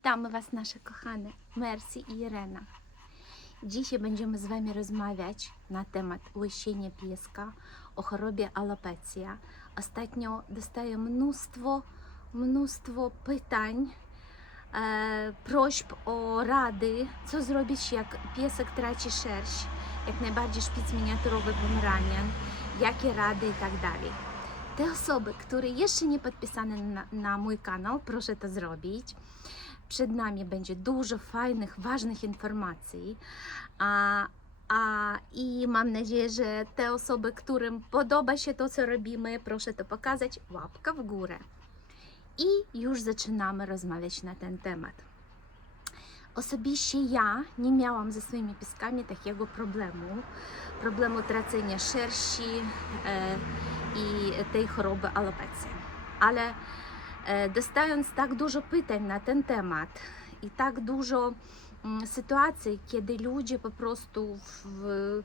Witamy Was, nasze kochane Mercy i Irena. Dzisiaj będziemy z Wami rozmawiać na temat łysienia pieska, o chorobie alopecja. Ostatnio dostaję mnóstwo, mnóstwo pytań, e, prośb o rady, co zrobić, jak piesek traci szerść, jak najbardziej szpic miniaturowy pomeranian, jakie rady i tak dalej. Te osoby, które jeszcze nie podpisane na, na mój kanał, proszę to zrobić. Przed nami będzie dużo fajnych, ważnych informacji. A, a, I mam nadzieję, że te osoby, którym podoba się to, co robimy, proszę to pokazać, łapka w górę. I już zaczynamy rozmawiać na ten temat. Osobiście ja nie miałam ze swoimi pieskami takiego problemu, problemu tracenia szerści e, i tej choroby alopecji. Ale dostając tak dużo pytań na ten temat i tak dużo mm, sytuacji, kiedy ludzie po prostu w,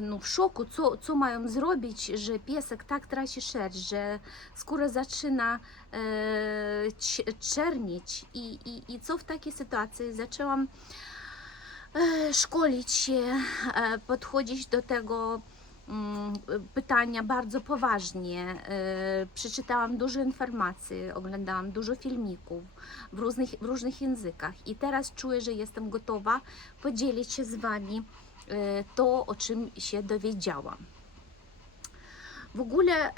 no, w szoku, co, co mają zrobić, że piesek tak traci szerść, że skóra zaczyna e, ć- czernieć i, i, i co w takiej sytuacji? Zaczęłam e, szkolić się, e, podchodzić do tego pytania bardzo poważnie. E, Przeczytałam dużo informacji, oglądałam dużo filmików w różnych, w różnych językach i teraz czuję, że jestem gotowa podzielić się z Wami e, to, o czym się dowiedziałam. W ogóle, e,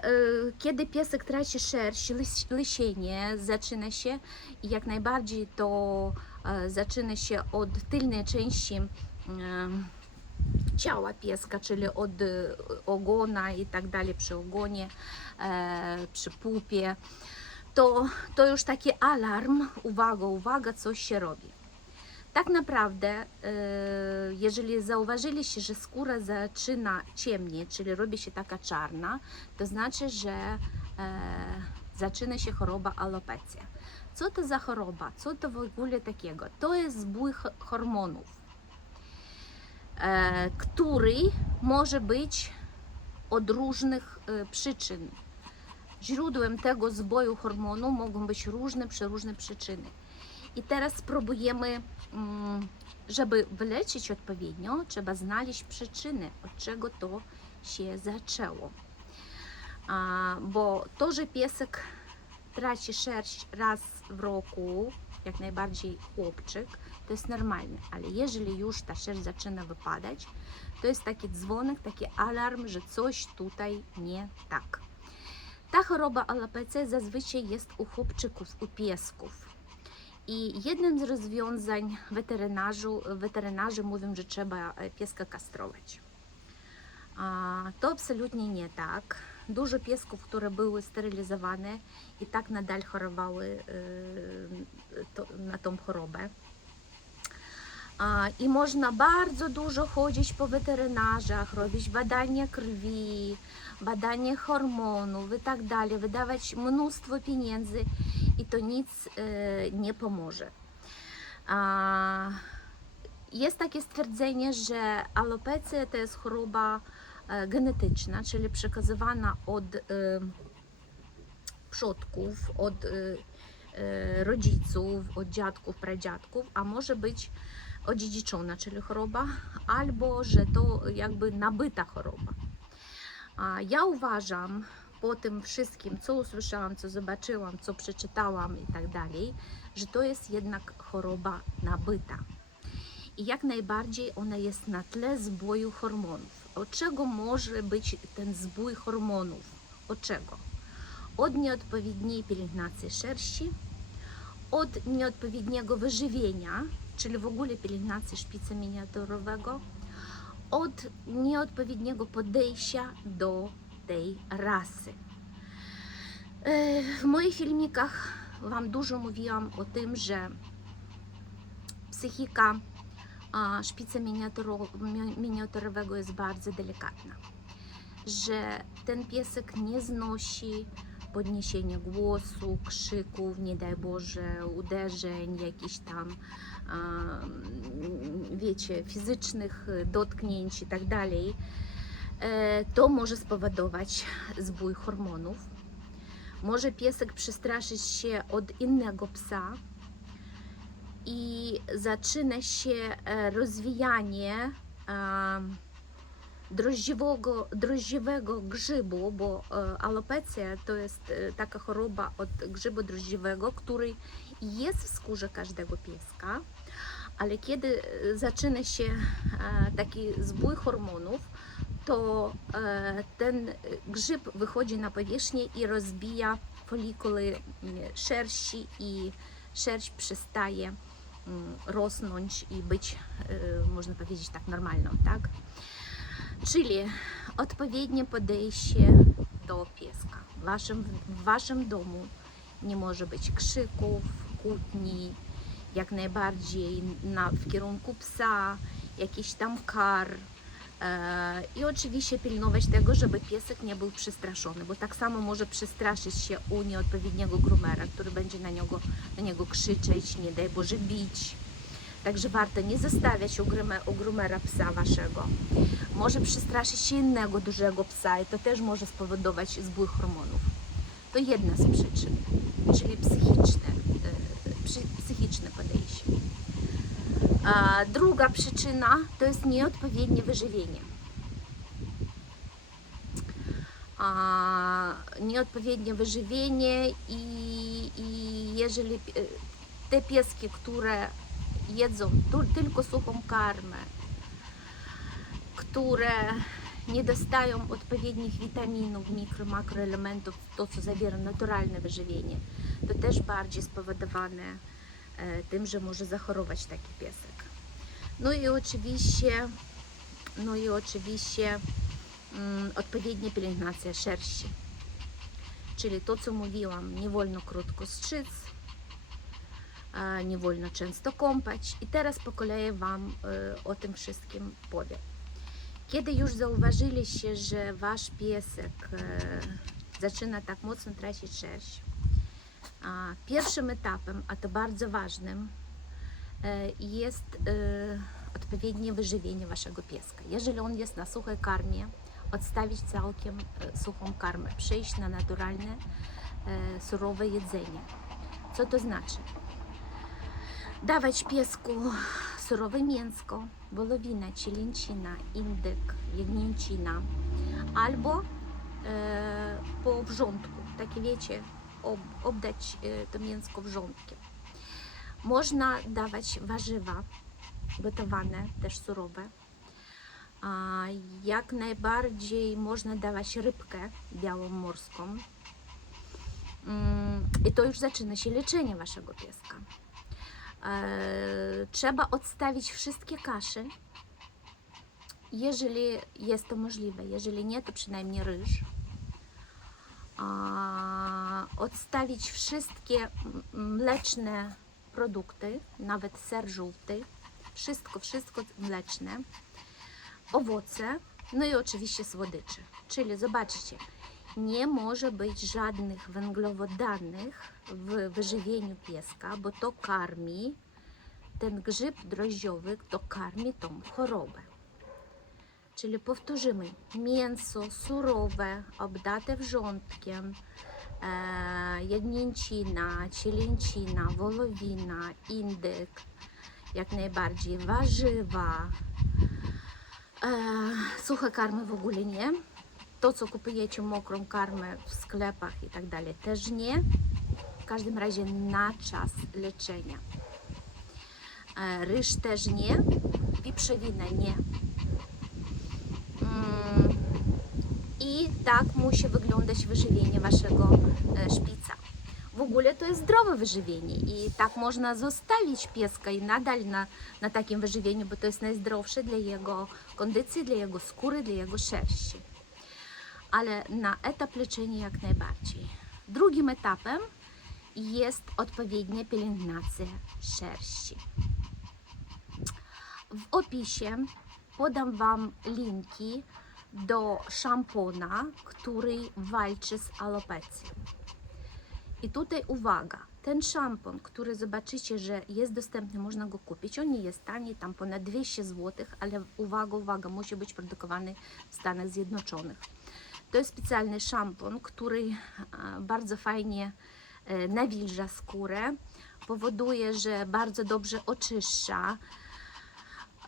kiedy piesek traci szerść, lysienie zaczyna się i jak najbardziej to zaczyna się od tylnej części ciała pieska, czyli od e, ogona i tak dalej, przy ogonie, e, przy pupie, to, to już taki alarm, uwaga, uwaga, coś się robi. Tak naprawdę, e, jeżeli zauważyliście, że skóra zaczyna ciemnieć, czyli robi się taka czarna, to znaczy, że e, zaczyna się choroba alopecja. Co to za choroba? Co to w ogóle takiego? To jest zbój ho- hormonów, który może być od różnych e, przyczyn. Źródłem tego zboju hormonu mogą być różne, przeróżne przyczyny. I teraz spróbujemy, mm, żeby wyleczyć odpowiednio, trzeba znaleźć przyczyny, od czego to się zaczęło. Bo to, że piesek traci szerść raz w roku, jak najbardziej chłopczyk, to jest normalne, ale jeżeli już ta szerść zaczyna wypadać, to jest taki dzwonek, taki alarm, że coś tutaj nie tak. Ta choroba alopecja zazwyczaj jest u chłopczyków, u piesków. I jednym z rozwiązań weterynarzu, weterynarze mówią, że trzeba e, pieska kastrować. To absolutnie nie tak. Dużo piesków, które były sterylizowane i tak nadal chorowały e, na tą chorobę. I można bardzo dużo chodzić po weterynarzach, robić badania krwi, badanie hormonów i tak dalej, wydawać mnóstwo pieniędzy i to nic e, nie pomoże. Jest takie stwierdzenie, że alopecja to jest choroba e, genetyczna, czyli przekazywana od e, przodków, od e, rodziców, od dziadków, pradziadków, a może być odziedziczona, czyli choroba, albo że to jakby nabyta choroba. A ja uważam, po tym wszystkim, co usłyszałam, co zobaczyłam, co przeczytałam i tak dalej, że to jest jednak choroba nabyta. I jak najbardziej ona jest na tle zboju hormonów. Od czego może być ten zbój hormonów? Od czego? Od nieodpowiedniej pielęgnacji szerści, od nieodpowiedniego wyżywienia, czyli w ogóle pielęgnacji szpica miniaturowego, od nieodpowiedniego podejścia do tej rasy. E, W moich filmikach Wam dużo mówiłam o tym, że psychika szpica miniaturo- mi- miniaturowego jest bardzo delikatna, że ten piesek nie znosi podniesienia głosu, krzyków, nie daj Boże, uderzeń, jakichś tam, wiecie, fizycznych dotknięć i tak dalej. E, To może spowodować zbój hormonów. Może piesek przestraszyć się od innego psa, i zaczyna się e, rozwijanie drożdżowego, drożdżowego grzybu, bo e, alopecja to jest e, taka choroba od grzybu drożdżowego, który jest w skórze każdego pieska, ale kiedy e, zaczyna się taki zbój hormonów, to ten grzyb wychodzi na powierzchnię i rozbija folikuły mm, szersi i sierść przestaje mm, rosnąć i być, można powiedzieć tak, normalną, tak? Czyli odpowiednie podejście do pieska. W waszym domu nie może być krzyków, kłótni, jak najbardziej na, w kierunku psa, jakiś tam kar. E, I oczywiście pilnować tego, żeby piesek nie był przestraszony, bo tak samo może przestraszyć się u nieodpowiedniego groomera, który będzie na niego, na niego krzyczeć, nie daj Boże bić. Także warto nie zostawiać u, groomer, u psa waszego. Może przestraszyć innego dużego psa i to też może spowodować zbój hormonów. To jedna z przyczyn, czyli psychiczne, e, psy- psychiczne podejście. A druga przyczyna to jest nieodpowiednie wyżywienie. A, nieodpowiednie wyżywienie i, i jeżeli e, te pieski, które jedzą tylko suchą karmę, które nie dostają odpowiednich witaminów, mikro, makroelementów, to co zawiera naturalne wyżywienie, to też bardziej spowodowane e, tym, że może zachorować taki piesek. No i oczywiście, no i oczywiście mm, odpowiednia pielęgnacja szerści. Czyli to, co mówiłam, nie wolno krótko strzyc, e, nie wolno często kąpać. I teraz po kolei Wam e, o tym wszystkim powiem. Kiedy już zauważyliście, że Wasz piesek e, zaczyna tak mocno tracić sierść, a pierwszym etapem, a to bardzo ważnym, e, jest odpowiednie wyżywienie Waszego pieska. Jeżeli on jest na suchej karmie, odstawić całkiem suchą karmę, przejść na naturalne, surowe jedzenie. Co to znaczy? Dawać piesku surowe mięsko, wołowina, cielęcina, indyk, jagnięcina albo e, po wrzątku, takie wiecie, ob, obdać e, to mięsko wrzątkiem. Można dawać warzywa gotowane, też surowe. A jak najbardziej można dawać rybkę białą morską. Mm, I to już zaczyna się leczenie waszego pieska. E, trzeba odstawić wszystkie kasze, jeżeli jest to możliwe. Jeżeli nie, to przynajmniej ryż. Odstawić wszystkie mleczne produkty, nawet ser żółty, wszystko, wszystko mleczne, owoce, no i oczywiście słodycze. Czyli zobaczcie, nie może być żadnych węglowodanów w wyżywieniu pieska, bo to karmi, ten grzyb drożdżowy to karmi tą chorobę. Czyli powtórzymy, mięso surowe, obdate wrzątkiem, e, jagnięcina, cielęcina, wołowina, indyk, jak najbardziej warzywa, e, suche karmy w ogóle nie. To, co kupujecie mokrą karmę w sklepach i tak dalej, też nie. W każdym razie na czas leczenia. E, ryż też nie, wieprzowina nie. Mm, I tak musi wyglądać wyżywienie waszego e, szpica. W ogóle to jest zdrowe wyżywienie i tak można zostawić pieska i nadal na, na takim wyżywieniu, bo to jest najzdrowsze dla jego kondycji, dla jego skóry, dla jego szerści. Ale na etap leczenia jak najbardziej. Drugim etapem jest odpowiednia pielęgnacja szerści. W opisie podam Wam linki do szampona, który walczy z alopecją. I tutaj uwaga, ten szampon, który zobaczycie, że jest dostępny, można go kupić, on nie jest tani, tam ponad 200 zł, ale uwaga, uwaga, musi być produkowany w Stanach Zjednoczonych. To jest specjalny szampon, który e, bardzo fajnie e, nawilża skórę, powoduje, że bardzo dobrze oczyszcza,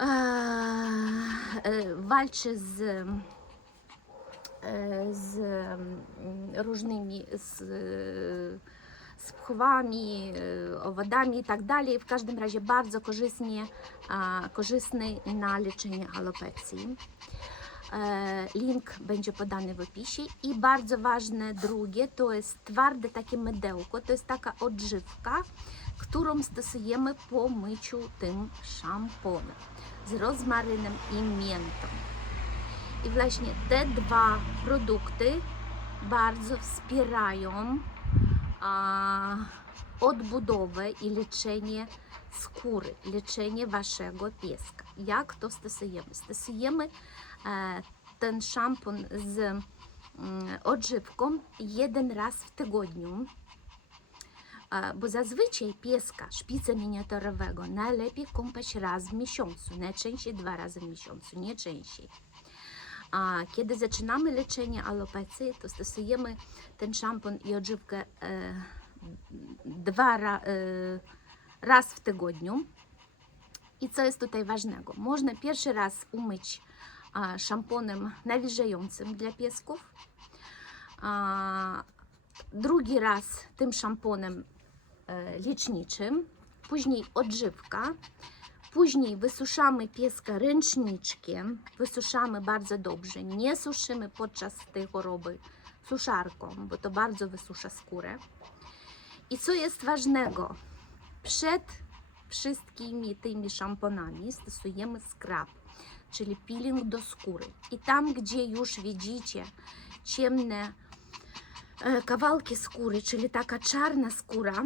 e, walczy z, z mm, różnymi z, z owadami i tak dalej. W każdym razie bardzo korzystnie, korzystny na leczenie alopecji. E, Link będzie podany w opisie. I bardzo ważne drugie to jest twarde takie mydełko, to jest taka odżywka, którą stosujemy po myciu tym szamponem z rozmarynem i miętą. I właśnie te dwa produkty bardzo wspierają a, odbudowę i leczenie skóry, leczenie waszego pieska. Jak to stosujemy? Stosujemy e, ten szampon z mm, odżywką jeden raz w tygodniu. E, Bo zazwyczaj pieska szpica miniaturowego najlepiej kąpać raz w miesiącu, najczęściej dwa razy w miesiącu, nie częściej. A kiedy zaczynamy leczenie alopecji, to stosujemy ten szampon i odżywkę e, dwa ra, e, raz w tygodniu. I co jest tutaj ważnego? Można pierwszy raz umyć szamponem nawilżającym dla piesków, drugi raz tym szamponem e, leczniczym, później odżywka, później wysuszamy pieska ręczniczkiem, wysuszamy bardzo dobrze, nie suszymy podczas tej choroby suszarką, bo to bardzo wysusza skórę. I co jest ważnego? Przed wszystkimi tymi szamponami stosujemy scrub, czyli peeling do skóry. I tam, gdzie już widzicie ciemne e, kawałki skóry, czyli taka czarna skóra,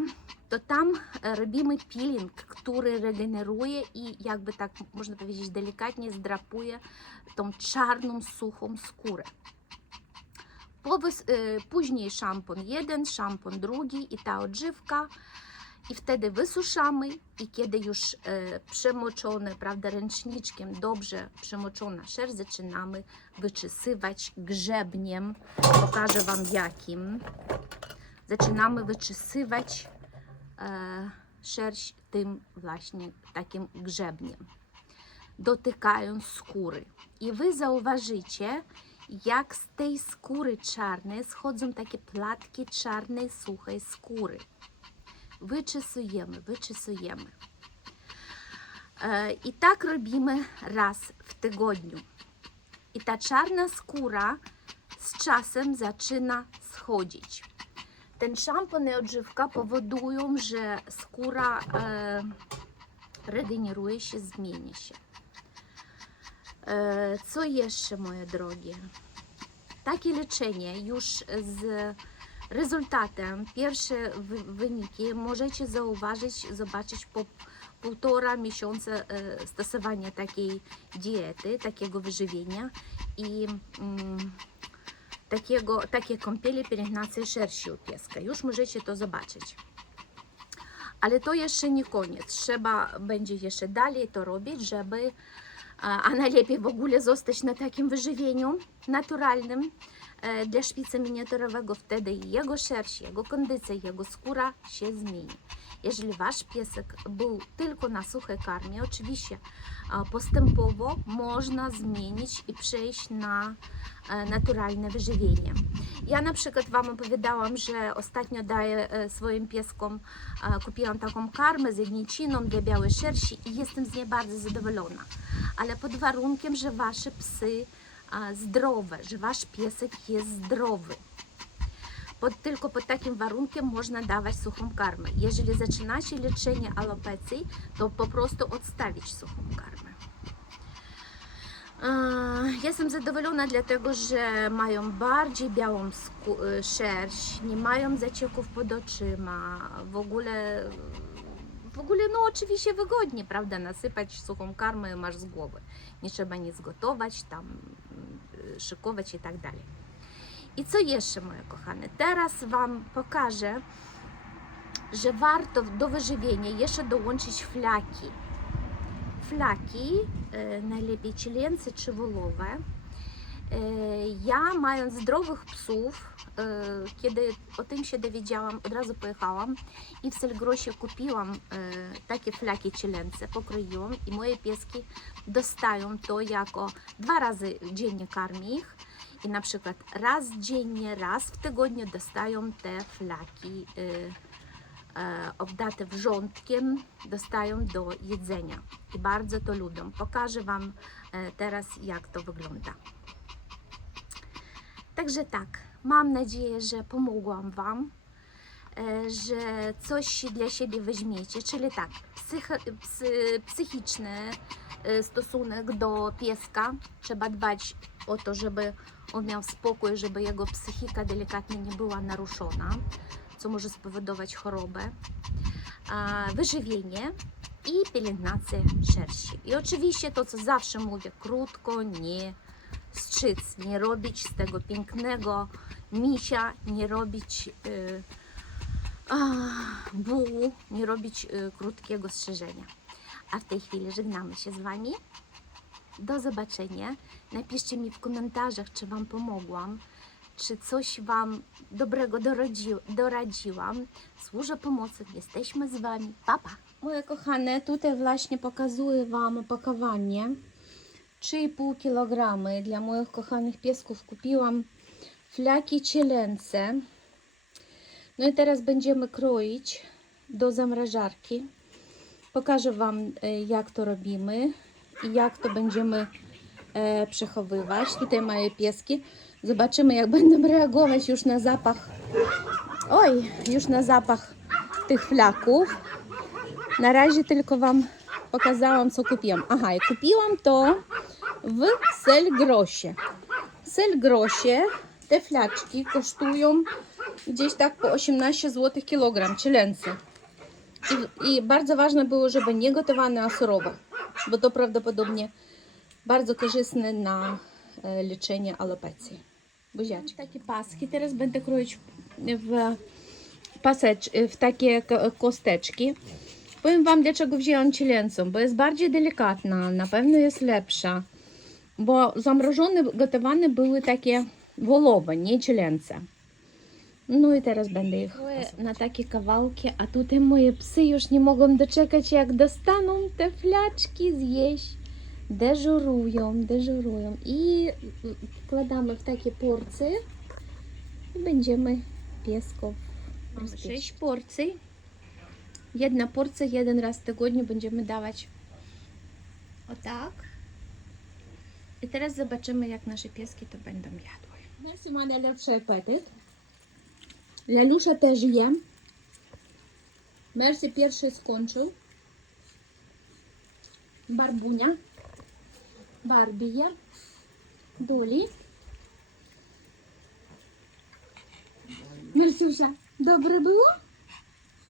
to tam e, robimy peeling, który regeneruje i jakby tak można powiedzieć delikatnie zdrapuje tą czarną, suchą skórę. E, później szampon jeden, szampon drugi i ta odżywka i wtedy wysuszamy i kiedy już e, przemoczone, prawda, ręczniczkiem dobrze przemoczona szerść zaczynamy wyczesywać grzebniem, pokażę Wam jakim. Zaczynamy wyczesywać e, szerść tym właśnie takim grzebniem, dotykając skóry. I Wy zauważycie, jak z tej skóry czarnej schodzą takie płatki czarnej, suchej skóry wyczesujemy, wyczesujemy. E, I tak robimy raz w tygodniu. I ta czarna skóra z czasem zaczyna schodzić. Ten szampon i odżywka powodują, że skóra e, regeneruje się, zmienia się. E, co jeszcze, moje drogie? Takie leczenie już z rezultatem, pierwsze wy- wyniki możecie zauważyć, zobaczyć po półtora miesiąca e, stosowania takiej diety, takiego wyżywienia i mm, takiego, takie kąpieli pielęgnacji szersi u pieska. Już możecie to zobaczyć. Ale to jeszcze nie koniec. Trzeba będzie jeszcze dalej to robić, żeby, a najlepiej w ogóle zostać na takim wyżywieniu naturalnym dla szpica miniaturowego. Wtedy jego szerść, jego kondycja, jego skóra się zmieni. Jeżeli wasz piesek był tylko na suchej karmie, oczywiście a, postępowo można zmienić i przejść na e, naturalne wyżywienie. Ja na przykład Wam opowiadałam, że ostatnio daję e, swoim pieskom, e, kupiłam taką karmę z jagnięciną dla białej szersi i jestem z niej bardzo zadowolona. Ale pod warunkiem, że Wasze psy e, zdrowe, że Wasz piesek jest zdrowy. Pod, tylko pod takim warunkiem można dawać suchą karmę. Jeżeli zaczynacie leczenie alopecji, to po prostu odstawić suchą karmę. E, Jestem zadowolona dlatego, że mają bardziej białą e, szerść, nie mają zacieków pod oczyma, w ogóle, w ogóle no oczywiście wygodnie, prawda, nasypać suchą karmę masz z głowy. Nie trzeba nic gotować, tam y, szykować i tak dalej. I co jeszcze, moje kochane? Teraz Wam pokażę, że warto do wyżywienia jeszcze dołączyć flaki. Flaki, e, najlepiej cielęce czy Ja, mając zdrowych psów, e, kiedy o tym się dowiedziałam, od razu pojechałam i w Selgrosie kupiłam e, takie flaki cielęce, pokroiłam i moje pieski dostają to jako dwa razy dziennie karmię ich i na przykład raz dziennie, raz w tygodniu dostają te flaki e, e, obdate wrzątkiem, dostają do jedzenia i bardzo to lubią. Pokażę Wam e, teraz, jak to wygląda. Także tak, mam nadzieję, że pomogłam Wam, e, że coś dla siebie weźmiecie, czyli tak, psych, psy, psychiczny e, stosunek do pieska. Trzeba dbać o to, żeby on miał spokój, żeby jego psychika delikatnie nie była naruszona, co może spowodować chorobę. Wyżywienie i pielęgnacja szersi. I oczywiście to, co zawsze mówię, krótko, nie strzyc, nie robić z tego pięknego misia, nie robić y, bułu, nie robić y, krótkiego strzyżenia. A w tej chwili żegnamy się z Wami. Do zobaczenia. Napiszcie mi w komentarzach, czy Wam pomogłam, czy coś Wam dobrego doradzi, doradziłam. Służę pomocy, jesteśmy z Wami. Papa! Moje kochane, tutaj właśnie pokazuję Wam opakowanie. 3,5 kg dla moich kochanych piesków kupiłam flaki cielęce. No i teraz będziemy kroić do zamrażarki. Pokażę Wam, e, jak to robimy i jak to będziemy e, przechowywać. Tutaj moje pieski. Zobaczymy, jak będą reagować już na zapach. Oj, już na zapach tych flaków. Na razie tylko Wam pokazałam, co kupiłam. Aha, i kupiłam to w Selgrosie. W Selgrosie te flaczki kosztują gdzieś tak po 18 zł kilogram, cielęce. I, I bardzo ważne było, żeby nie gotowane, a surowe, bo to prawdopodobnie bardzo korzystne na e, leczenie alopecji. Buziaczki. Takie paski teraz będę kroić w, pasecz, w takie ko- kosteczki. Powiem Wam, dlaczego wzięłam cielęcą, bo jest bardziej delikatna, na pewno jest lepsza, bo zamrożone, gotowane były takie wolowe, nie cielęce. No i teraz będę ich na takie kawałki, a tutaj moje psy już nie mogą doczekać, jak dostaną te flaczki zjeść. Deżurują, deżurują i wkładamy w takie porcje i będziemy piesków Mamy sześć porcji. Jedna porcja jeden raz w tygodniu będziemy dawać o tak. I teraz zobaczymy, jak nasze pieski to będą jadły. Mercy ma najlepszy apetyt. Lelusza też je. Mercy pierwszy skończył. Barbunia. Barbie je. Doli. Mersiusza, dobre było?